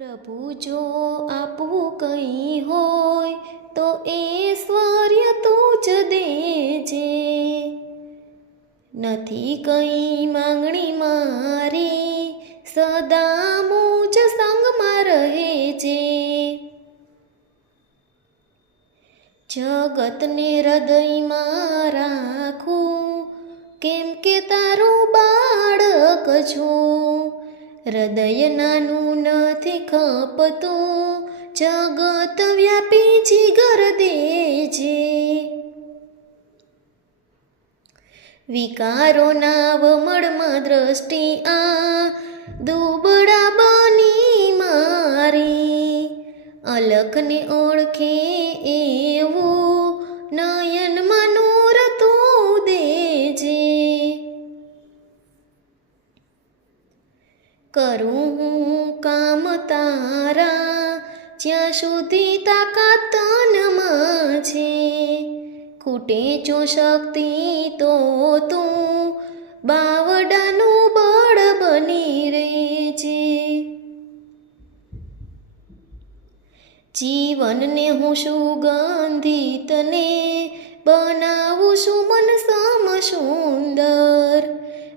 પ્રભુ જો આપવું કંઈ હોય તો ઐશ્વર્ય તું જ દેજે, નથી કંઈ માંગણી મારી, સદા મુજ સંગમાં રહેજે. જગતને હૃદયમાં રાખું, કેમ કે તારું બાળક છું. હૃદય નાનું નથી ખપતું, જગત વ્યાપી જીગર દેજે. વિકારોના વમળમાં દ્રષ્ટિ આ દુબળા બની મારી, અલખને ઓળખે એવું નયનમાં નૂર તું દેજે. કરું હું કામ તારા જ્યાં સુધી તાકાત તનમાં છે, ખૂટે જો શક્તિ તો તું બાવડાનું બળ બની રહેજે. જીવનને હું સુગંધિતને બનાવું છું મન સમ સુંદર,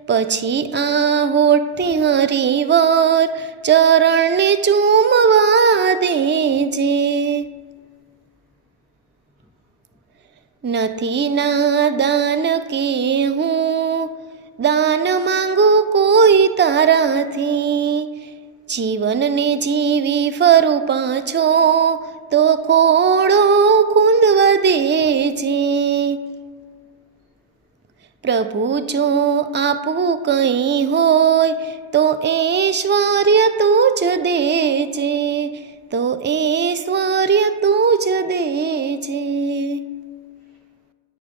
પછી આ હોઠથી હરિવર ચરણને ચૂમવા દેજે. નથી નાદાન કે હું દાન માંગુ કોઈ તારાથી, જીવનને જીવી ફરું પાછો તો ખોડો ખૂંદવા દેજે. પ્રભુ જો આપવું કંઈ હોય તો ઐશ્વર્ય તું